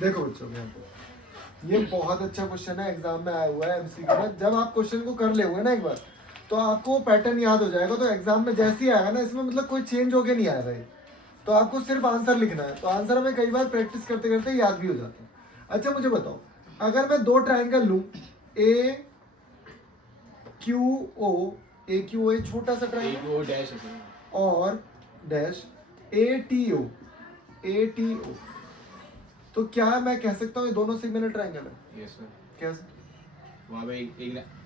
देखो बच्चों यहाँ पे ये बहुत अच्छा क्वेश्चन है, एग्जाम में आया हुआ है एमसीक्यू में। जब आप क्वेश्चन को कर ले हुए ना एक बार, तो आपको पैटर्न याद हो जाएगा। तो एग्जाम में जैसे ही आएगा ना, इसमें मतलब कोई चेंज होके नहीं आएगा ये। तो आपको सिर्फ आंसर लिखना है। तो आंसर हमें कई बार प्रैक्टिस करते करते याद भी हो जाता है। अच्छा मुझे बताओ, अगर मैं दो ट्राइंगल लूँ, ए Q O, A Q A छोटा सा ट्राइंगल डैश और डैश ए टी ओ, तो क्या मैं कह सकता हूँ ये दोनों सिमिलर ट्राइंगल है? Yes sir. कैसे? वहाँ पे एक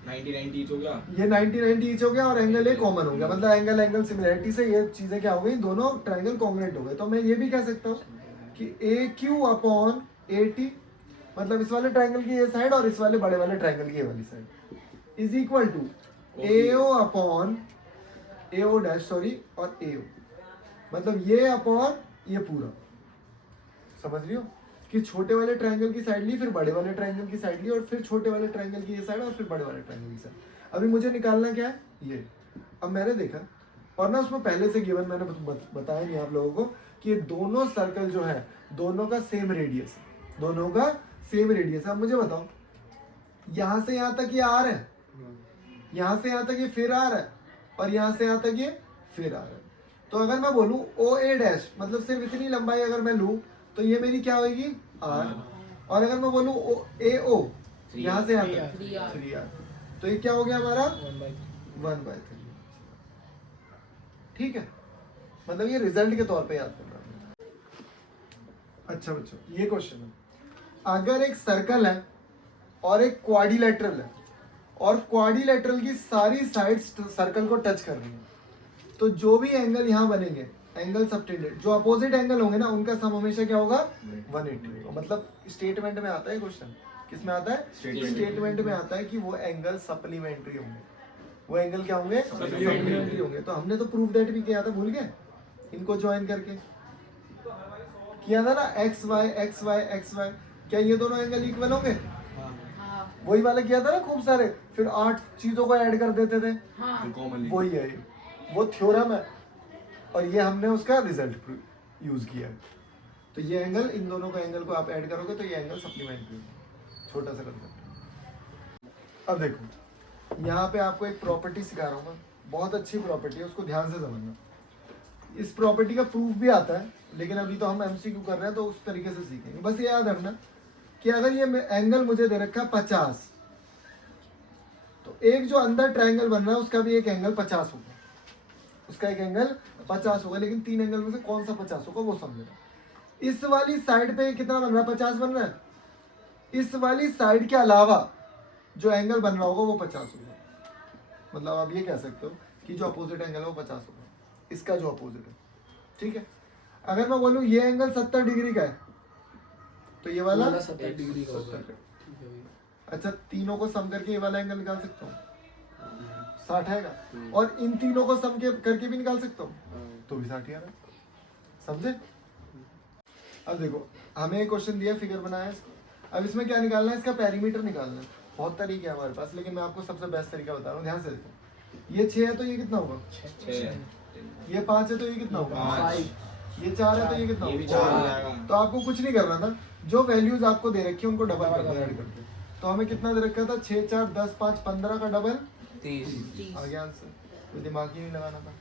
90 ईच हो गया, ये 90 ईच हो गया और एंगल ए कॉमन हो गया, मतलब एंगल सिमिलरिटी से ये चीजें क्या हो गई, दोनों ट्राइंगल कॉन्ग्रुएंट हो गए। तो मैं ये भी कह सकता हूँ कि ए क्यू अपॉन ए टी, मतलब इस वाले ट्राइंगल की ये साइड और इस वाले बड़े वाले ट्राइंगल की ये वाली side is equal to A O upon A O dash sorry और ए ओ, मतलब ये अपॉन ये पूरा। समझ रही हो कि छोटे वाले ट्रायंगल की साइड ली, फिर बड़े वाले ट्रायंगल की साइड ली, और फिर छोटे वाले ट्रायंगल की ये साइड और फिर बड़े वाले ट्रायंगल की साइड। अभी मुझे निकालना क्या है ये। अब मैंने देखा और ना उसमें पहले से गिवन मैंने बताया नहीं आप लोगों को कि ये दोनों सर्कल जो है दोनों का सेम रेडियस है, दोनों का सेम रेडियस है। अब मुझे बताओ, यहाँ से यहाँ तक ये आर है, यहाँ से यहाँ तक ये फिर आर है, और यहाँ से यहाँ तक ये फिर आर है। तो अगर मैं बोलूँ ओ ए डैश, मतलब सिर्फ इतनी लंबाई अगर मैं लूँ तो ये मेरी क्या होगी आर, और अगर मैं बोलूँ ए ओ यहाँ से यहाँ तक 3r, तो ये क्या हो गया हमारा 1/3। ठीक है, मतलब ये रिजल्ट के तौर पे याद करना है। अच्छा बच्चों ये क्वेश्चन है, अगर एक सर्कल है और एक क्वाड्रिलेटरल है और क्वाड्रिलेटरल की सारी साइड्स सर्कल को टच कर रही है, तो जो भी एंगल यहाँ बनेंगे एंगल सबटेंडेड, जो अपोजिट एंगल होंगे ना उनका सम हमेशा क्या होगा 180। मतलब स्टेटमेंट में आता है क्वेश्चन, किस में आता है स्टेटमेंट में आता है कि वो एंगल सप्लीमेंट्री होंगे, वो एंगल क्या होंगे सप्लीमेंट्री होंगे। तो हमने तो प्रूफ दैट भी किया था, भूल गए? इनको ज्वाइन करके किया था ना, X Y X Y X Y, क्या ये दोनों एंगल इक्वल होंगे? वही वाला किया था ना खूब सारे, फिर 8 चीजों को ऐड कर देते थे। वही है, वो थ्योरम है और ये हमने उसका रिजल्ट यूज किया है। तो ये एंगल, इन दोनों का एंगल को आप ऐड करोगे तो ये एंगल सप्लीमेंट्री है। छोटा सा कंसेप्ट। अब देखो यहाँ पे आपको एक प्रॉपर्टी सिखा रहा हूँ मैं, बहुत अच्छी प्रॉपर्टी है, उसको ध्यान से समझना। इस प्रॉपर्टी का प्रूफ भी आता है, लेकिन अभी तो हम एमसीक्यू कर रहे हैं तो उस तरीके से सीखेंगे। बस ये याद रखना कि अगर ये एंगल मुझे दे रखा 50, तो एक जो अंदर ट्रायंगल बन रहा है उसका भी एक एंगल 50 होगा, उसका एक एंगल 50 होगा, लेकिन 3 एंगल में से कौन सा 50 होगा वो समझना। इस वाली साइड पे कितना बन रहा है? 50 बन रहा है। इस वाली साइड के अलावा जो एंगल बन रहा होगा वो 50 होगा। मतलब आप ये कह सकते हो कि जो अपोजिट एंगल है वो 50 होगा, इसका जो अपोजिट है। ठीक है, अगर मैं बोलूँ ये एंगल 70 डिग्री का है तो ये वाला 70 डिग्री का होगा। अच्छा, तीनों को सम करके ये वाला एंगल निकाल सकता हूँ, 60 आएगा, और इन तीनों को सम करके भी निकाल सकता हूँ तो भी 60 आ रहा है। समझे? अब देखो हमें एक क्वेश्चन दिया, फिगर बनाया है, अब इसमें क्या निकालना है? इसका पेरीमीटर निकालना है। बहुत तरीके हैं हमारे पास, लेकिन मैं आपको सबसे बेस्ट तरीका बता रहा हूँ, ध्यान से देखो। ये 6 है तो ये कितना होगा? 6। ये 5 है तो ये कितना होगा? 5। ये 4 है तो ये कितना होगा? तो आपको कुछ नहीं करना था, जो वैल्यूज आपको दे रखी है उनको डबल ऐड कर दो। तो हमें कितना दे रखा था? 6 4 10 5 15 का डबल 30 आ गया आंसर। तो दिमाग ही नहीं लगाना था।